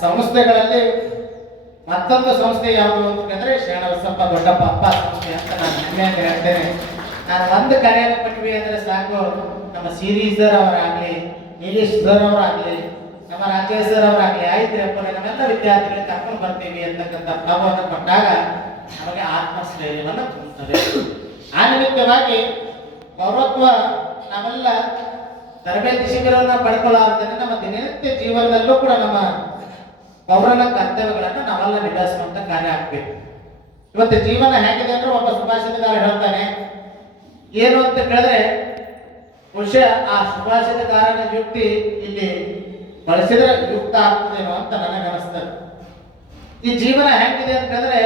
ಸಂಸ್ಥೆಗಳಲ್ಲಿ ಮತ್ತೊಂದು ಸಂಸ್ಥೆ ಯಾವುದು ಅಂತಂದ್ರೆ ಶರಣಬಸಪ್ಪ ದೊಡ್ಡಪ್ಪ ಅಪ್ಪ ಸಂಸ್ಥೆ ಅಂತ ನಾನು ಹೆಮ್ಮೆಯಿಂದ ಹೇಳ್ತೇನೆ. ನಾನು ಒಂದು ಕರೆಯನ್ನು ಪಟ್ವಿ ಅಂದ್ರೆ ಸಾಕು. ನಮ್ಮ ಸಿರೀಸ್ ಸರ್ ಅವರಾಗ್ಲಿ, ನಿಲೇಶ್ ಸರ್ ಅವರಾಗ್ಲಿ, ನಮ್ಮ ರಾಜೇಶ್ ಸರ್ ಅವರಾಗ್ಲಿ, ಆಯ್ತು ಅಪ್ಪ, ನಮ್ಮೆಲ್ಲ ವಿದ್ಯಾರ್ಥಿಗಳಿಗೆ ಕರ್ಕೊಂಡು ಬರ್ತೀವಿ ಅಂತಕ್ಕಂಥ ಭಾವವನ್ನು ಕೊಟ್ಟಾಗ ನಮಗೆ ಆತ್ಮಸ್ಥೈರ್ಯವನ್ನು ತುಂಬುತ್ತದೆ. ಆ ನಿಮಿತ್ತವಾಗಿ ಪೌರತ್ವ ನಾವೆಲ್ಲ ತರಬೇತಿ ಶಿಬಿರವನ್ನು ಪಡ್ಕೊಳ್ಳಾರ್ದೇ ನಮ್ಮ ದಿನನಿತ್ಯ ಜೀವನದಲ್ಲೂ ಕೂಡ ನಮ್ಮ ಪೌರನ ಕರ್ತವ್ಯಗಳನ್ನು ನಾವೆಲ್ಲ ನಿಭಾಯಿಸುವಂತ ಕಾರ್ಯ ಆಗ್ಬೇಕು. ಇವತ್ತು ಜೀವನ ಹೇಗಿದೆ ಅಂದ್ರೆ ಒಬ್ಬ ಸುಭಾಷಿತಗಾರ ಹೇಳ್ತಾನೆ, ಏನು ಅಂತ ಕೇಳಿದ್ರೆ, ಬಹುಶಃ ಆ ಸುಭಾಷಿತಗಾರನ ಯುಕ್ತಿ ಇಲ್ಲಿ ಬಳಸಿದ್ರೆ ಯುಕ್ತ ಆಗ್ತದೇನೋ ಅಂತ ನನಗೆ ಅನಿಸ್ತದೆ. ಈ ಜೀವನ ಹೇಗಿದೆ ಅಂತ ಹೇಳಿದ್ರೆ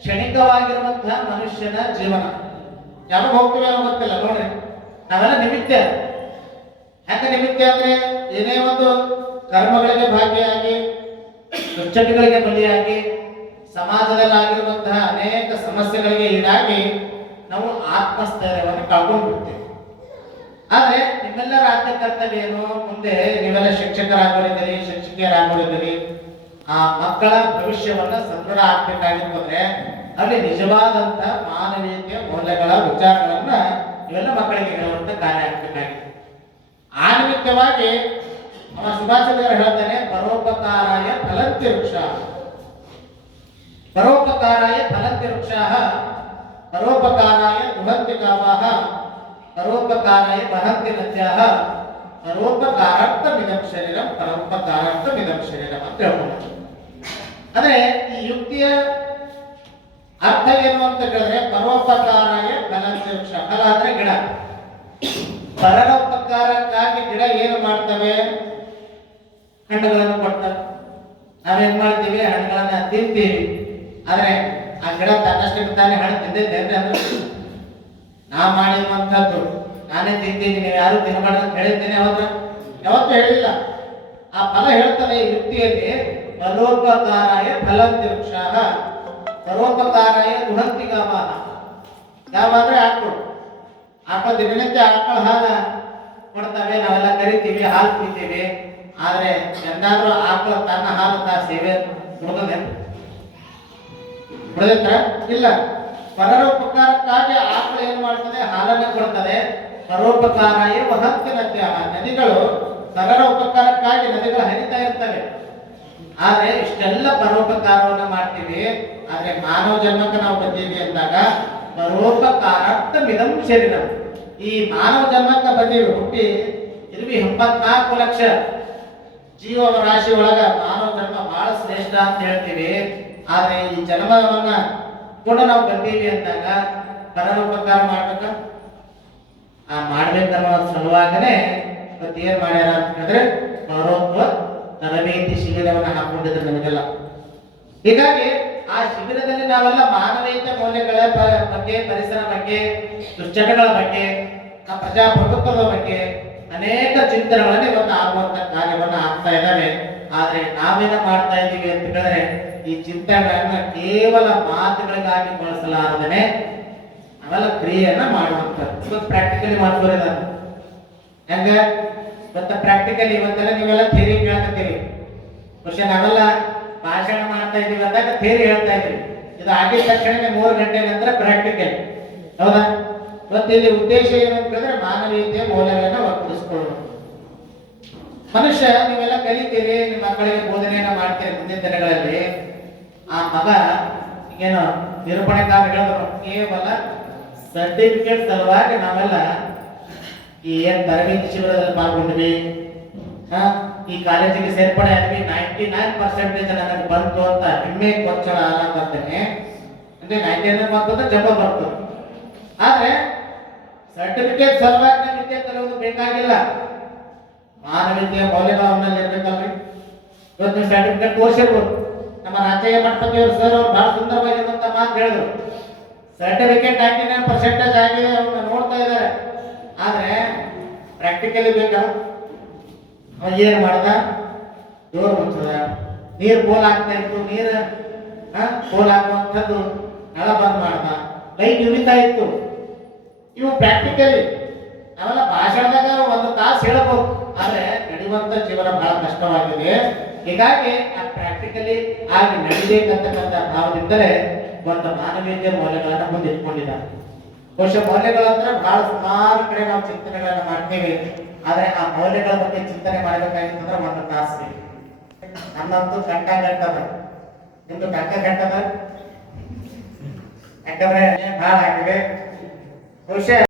ಕ್ಷಣಿಕವಾಗಿರುವಂತಹ ಮನುಷ್ಯನ ಜೀವನ. ಯಾವಾಗ ಹೋಗ್ತೀವಿ ಗೊತ್ತಿಲ್ಲ, ನೋಡ್ರಿ. ನಾವೆಲ್ಲ ನಿಮಿತ್ತ ಯಾಕೆ ನಿಮಿತ್ತ ಅಂದ್ರೆ ಏನೇ ಒಂದು ಕರ್ಮಗಳಿಗೆ ಭಾಗಿಯಾಗಿ, ದುಶ್ಚಟಗಳಿಗೆ ಬಲಿಯಾಗಿ, ಸಮಾಜದಲ್ಲಿ ಆಗಿರುವಂತಹ ಅನೇಕ ಸಮಸ್ಯೆಗಳಿಗೆ ಈಡಾಗಿ ನಾವು ಆತ್ಮಸ್ಥೈರ್ಯವನ್ನು ಕಳ್ಕೊಂಡು ಬಿಡ್ತೇವೆ ಆದ್ರೆ ನಿಮ್ಮೆಲ್ಲರ ಆದ್ಯ ಕರ್ತವ್ಯ ಏನು? ಮುಂದೆ ನೀವೆಲ್ಲ ಶಿಕ್ಷಕರಾಗೋರಿದ್ದೀರಿ, ಶಿಕ್ಷಕಿಯರಾಗೋರಿದ್ದೀರಿ. ಆ ಮಕ್ಕಳ ಭವಿಷ್ಯವನ್ನ ಸದೃಢ ಆಗ್ಬೇಕಾಗಿರ್ತಂದ್ರೆ ಅಲ್ಲಿ ನಿಜವಾದಂತ ಮಾನವೀಯತೆಯ ಮೌಲ್ಯಗಳ, ವಿಚಾರಗಳನ್ನ ಇವೆಲ್ಲ ಮಕ್ಕಳಿಗೆ ಹೇಳುವಂತ ಕಾರ್ಯ ಆಗ್ಬೇಕಾಗಿದೆ ಆ ನಿಮಿತ್ತವಾಗಿ ಅವ ಸುಭಾಷಿತರು ಹೇಳ್ತಾನೆ, ಪರೋಪಕಾರಾಯ ಫಲಂತಿ ವೃಕ್ಷ ಪರೋಪಕಾರಾಯ ಫಲಂತಿ ವೃಕ್ಷ ಪರೋಪಕಾರಾಯ ದುಹಂತಿ ಕಾವಾಹ ಪರೋಪಕಾರಾಯ ವಹಂತಿ ನದ್ಯಾಹ ಪರೋಪಕಾರಾರ್ಥ ಮಿದಂ ಶರೀರಂ ಪರೋಪಕಾರಾರ್ಥ ಮಿದಂ ಶರೀರಂ ಅಂತ ಹೇಳ್ಕೊಂಡು ಅಂದ್ರೆ ಈ ಯುಕ್ತಿಯ ಅರ್ಥ ಏನು ಅಂತ ಕೇಳಿದ್ರೆ ಪರೋಪಕಾರಾಯ ಫಲಂತಿ ವೃಕ್ಷ ಫಲ ಅಂದ್ರೆ ಗಿಡ. ಪರರ ಉಪಕಾರಕ್ಕಾಗಿ ಗಿಡ ಏನು ಮಾಡ್ತವೆ? ಹಣ್ಣುಗಳನ್ನು ಕೊಡ್ತವೆ ನಾವೇನ್ ಮಾಡ್ತೀವಿ ಹಣ್ಣುಗಳನ್ನ ತಿಂತೀವಿ. ಆದ್ರೆ ಆ ಗಿಡ ತನ್ನಷ್ಟಕ್ಕೆ ತಾನೇ ಹಣ್ಣು ತಿಂದಿದ್ದೇನೆ ಅಂದ್ರೆ ನಾ ಮಾಡಿರುವಂಥದ್ದು. ನಾನೇ ತಿಂತೀನಿ ನೀವು ಯಾರು ತಿನ್ನಬಾರ್ದು ಅಂತ ಹೇಳಿದ್ದೇನೆ ಯಾವತ್ತು? ಯಾವತ್ತೂ ಹೇಳಿಲ್ಲ. ಆ ಫಲ ಹೇಳ್ತದೆ ಈ ಯುಕ್ತಿಯಲ್ಲಿ ಫಲೋಪಕಾರಾಯ ಫಲಂತಿ ವೃಕ್ಷ ಪರೋಪಕಾರಾಯ ದುಹಂತಿ ಯಾವಾದ್ರೆ ಯಾವ ಅಂದ್ರೆ ಆಕಳು ದಿನನಿತ್ಯ ಆಕಳ ಹಾಲ ಕೊಡ್ತವೆ, ನಾವೆಲ್ಲ ಕರಿತೀವಿ, ಹಾಲು ಕುಡಿತೀವಿ. ಆದ್ರೆ ಎಂದಾದ್ರೂ ಆಕಳ ತನ್ನ ಹಾಲು ತಾ ಸೇವೆ ಕುಡ್ದದೆ ಕುಡ್ದಿತ್ರ ಇಲ್ಲ. ಪರರ ಉಪಕಾರಕ್ಕಾಗಿ ಆಕಳ ಏನ್ ಮಾಡ್ತದೆ? ಹಾಲನ್ನು ಕೊಡ್ತದೆ. ಪರೋಪಕಾರಾಯ ವಹಂತಿ ಆ ನದಿಗಳು ಪರರ ಉಪಕಾರಕ್ಕಾಗಿ ನದಿಗಳು ಹರಿತಾ ಇರ್ತವೆ. ಆದ್ರೆ ಇಷ್ಟೆಲ್ಲ ಪರೋಪಕಾರವನ್ನು ಮಾಡ್ತೀವಿ. ಆದ್ರೆ ಮಾನವ ಜನ್ಮಕ್ಕೆ ನಾವು ಬಂದೀವಿ ಅಂದಾಗ ಪರೋಪಕಾರಾರ್ಥ ಮಿದಂ ಶರೀರ. ಈ ಮಾನವ ಜನ್ಮಕ್ಕೆ ಬಂದೀವಿ ಹುಟ್ಟಿ ಇರ್ವಿ ಎಂಬತ್ನಾಲ್ಕು ಲಕ್ಷ ಜೀವ ರಾಶಿ ಒಳಗ ಮಾನವ ಜನ್ಮ ಬಹಳ ಶ್ರೇಷ್ಠ ಅಂತ ಹೇಳ್ತೀವಿ. ಆದ್ರೆ ಈ ಜನ್ಮವನ್ನ ಕೂಡ ನಾವು ಬಂದೀವಿ ಅಂದಾಗ ಪರೋಪಕಾರ ಮಾಡ್ಬೇಕ? ಆ ಮಾಡ್ಬೇಕನ್ನೋ ಸಲುವಾಗನೆ ಏನ್ ಮಾಡ್ಯಾರ ಅಂತ ಹೇಳಿದ್ರೆ ಪರೋತ್ವ ತರಬೇತಿ ಶಿಬಿರವನ್ನ ಹಾಕೊಂಡಿದ್ರು ನಮಗೆಲ್ಲ. ಹೀಗಾಗಿ ಆ ಶಿಬಿರದಲ್ಲಿ ನಾವೆಲ್ಲ ಮಾನವೀಯತೆ ಮೌಲ್ಯಗಳ ಬಗ್ಗೆ, ಪರಿಸರ ಬಗ್ಗೆ, ದುಶ್ಚಟಗಳ ಬಗ್ಗೆ ಪ್ರಜಾಪ್ರಭುತ್ವದ ಬಗ್ಗೆ ಅನೇಕ ಚಿಂತನೆಗಳನ್ನು ಇವತ್ತು ಆಗುವಂತ ಕಾರ್ಯವನ್ನು ಆಗ್ತಾ ಇದ್ದಾವೆ. ಆದ್ರೆ ನಾವೇನ ಮಾಡ್ತಾ ಇದ್ದೀವಿ ಅಂತ ಹೇಳಿದ್ರೆ ಈ ಚಿಂತನೆಗಳನ್ನ ಕೇವಲ ಮಾತುಗಳಿಗಾಗಿ ಬಳಸಲಾರದೇನೆ ಅವೆಲ್ಲ ಕ್ರಿಯೆಯನ್ನ ಇವತ್ತು ಪ್ರಾಕ್ಟಿಕಲಿ ಮಾಡ್ಬೋದ ಹೆಂಗ? ಇವತ್ತ ಪ್ರಾಕ್ಟಿಕಲಿ ಇವತ್ತೆಲ್ಲ ನೀವೆಲ್ಲ ಥಿಯರಿ ಕೇಳ್ತೀರಿ ಬಹುಶಃ ನಾವೆಲ್ಲ ಭಾಷಣ ಮಾಡ್ತಾ ಇದೀವಿ ಅಂದಾಗ ಥೇರಿ ಹೇಳ್ತಾ ಇದ್ರಿ. ಇದು ಆಗಿದ ತಕ್ಷಣ ಮೂರು ಗಂಟೆ ನಂತರ ಪ್ರಾಕ್ಟಿಕಲ್ ಹೌದಾ? ಮತ್ತೆ ಇಲ್ಲಿ ಉದ್ದೇಶ ಏನು ಅಂತ ಹೇಳಿದ್ರೆ ಮಾನವೀಯತೆಯ ಮೌಲ್ಯಗಳನ್ನ ಒಪ್ಪಿಸ್ಕೊಳ್ಳೋದು ಮನುಷ್ಯ, ನೀವೆಲ್ಲ ಕಲಿತೀರಿ, ನಿಮ್ಮ ಮಕ್ಕಳಿಗೆ ಬೋಧನೆಯನ್ನ ಮಾಡ್ತೀರಿ ಮುಂದಿನ ದಿನಗಳಲ್ಲಿ. ಆ ಮಗ ಏನು ನಿರೂಪಣೆ ಕಾಲ ಹೇಳಿದ್ರು ಕೇವಲ ಸರ್ಟಿಫಿಕೇಟ್ ಸಲುವಾಗಿ ನಾವೆಲ್ಲ ಈ ಏನ್ ತರಬೇತಿ ಶಿಬಿರದಲ್ಲಿ ಪಾಲ್ಗೊಂಡ್ವಿ ಈ ಕಾಲೇಜಿಗೆ ಸೇರ್ಪಡೆ ಆದ್ವಿ. ನೈಂಟಿ ನೈನ್ ಪರ್ಸೆಂಟೇಜ್ ನನಗೆ ಬಂತು ಅಂತ ಹೆಮ್ಮೆ ಕೊಚ್ಚಳ ಬರ್ತೇನೆ ಅಂದ್ರೆ ನೈಂಟಿ ನೈನ್ ಬಂತು ಅಂತ ಬಂತು. ಬರ್ತದೆ ಆದ್ರೆ ಸರ್ಟಿಫಿಕೇಟ್ ಸಲುವಾಗಿ ನಾವು ವಿದ್ಯೆ ಕಲಿಯೋದು ಬೇಕಾಗಿಲ್ಲ. ಮಾನವೀಯತೆಯ ಮೌಲ್ಯಗಳನ್ನ ಇರ್ಬೇಕಲ್ರಿ. ಇವತ್ತು ಸರ್ಟಿಫಿಕೇಟ್ ತೋರಿಸಿರ್ಬೋದು ನಮ್ಮ ರಾಜ್ಯ ಮಠಪತಿ ಅವರು ಸರ್ ಅವ್ರು ಬಹಳ ಸುಂದರವಾಗಿರುವಂತ ಮಾತು ಹೇಳಿದ್ರು. ಸರ್ಟಿಫಿಕೇಟ್ ನೈಂಟಿ ನೈನ್ ಪರ್ಸೆಂಟೇಜ್ ಆಗಿದೆ ಅವ್ರನ್ನ ನೋಡ್ತಾ ಇದ್ದಾರೆ. ಆದ್ರೆ ಪ್ರಾಕ್ಟಿಕಲಿ ಬೇಕಾ? ಏನ್ ಮಾಡ್ದ? ಜೋರ್ ಮುಚ್ಚದ. ನೀರ್ ಪೋಲ್ ಆಗ್ತಾ ಇತ್ತು, ನೀರ್ ಪೋಲ್ ಹಾಕುವಂಥದ್ದು ನಳ ಬಂದ್ ಮಾಡ್ದ. ಲೈಟ್ ಉರಿತಾ ಇತ್ತು. ಇವು ಪ್ರಾಕ್ಟಿಕಲಿ ನಾವೆಲ್ಲ ಭಾಷಣದಾಗ ಒಂದು ತಾಸು ಹೇಳಬಹುದು. ಆದ್ರೆ ನಡೆಯುವಂತ ಜೀವನ ಬಹಳ ಕಷ್ಟವಾಗಿದೆ. ಹೀಗಾಗಿ ಆ ಪ್ರಾಕ್ಟಿಕಲಿ ಆಗಿ ನಡಿಬೇಕಂತಕ್ಕಂಥ ಭಾವದಿಂದಲೇ ಒಂದು ಮಾನವೀಯತೆ ಮೌಲ್ಯಗಳನ್ನ ಮುಂದೆ ಇಟ್ಕೊಂಡಿದ್ದಾರೆ ಬಹುಶಃ ಮೌಲ್ಯಗಳಂದ್ರೆ ಬಹಳ ಸುಮಾರು ಕಡೆ ನಾವು ಚಿಂತನೆಗಳನ್ನ ಮಾಡ್ತೀವಿ. ಆದ್ರೆ ಆ ಮೌಲ್ಯಗಳ ಬಗ್ಗೆ ಚಿಂತನೆ ಮಾಡಬೇಕಾಗಿತ್ತಂದ್ರೆ ಒಂದು ತಾಸು ಬೇಕು. ನನ್ನಂತೂ ಗಂಟ ಗಂಟದ ನಿಮ್ದು ಗಂಟ ಗಂಟದ ಯಾಕಂದ್ರೆ ಭಾಳ ಆಗಿದೆ. ಬಹುಶಃ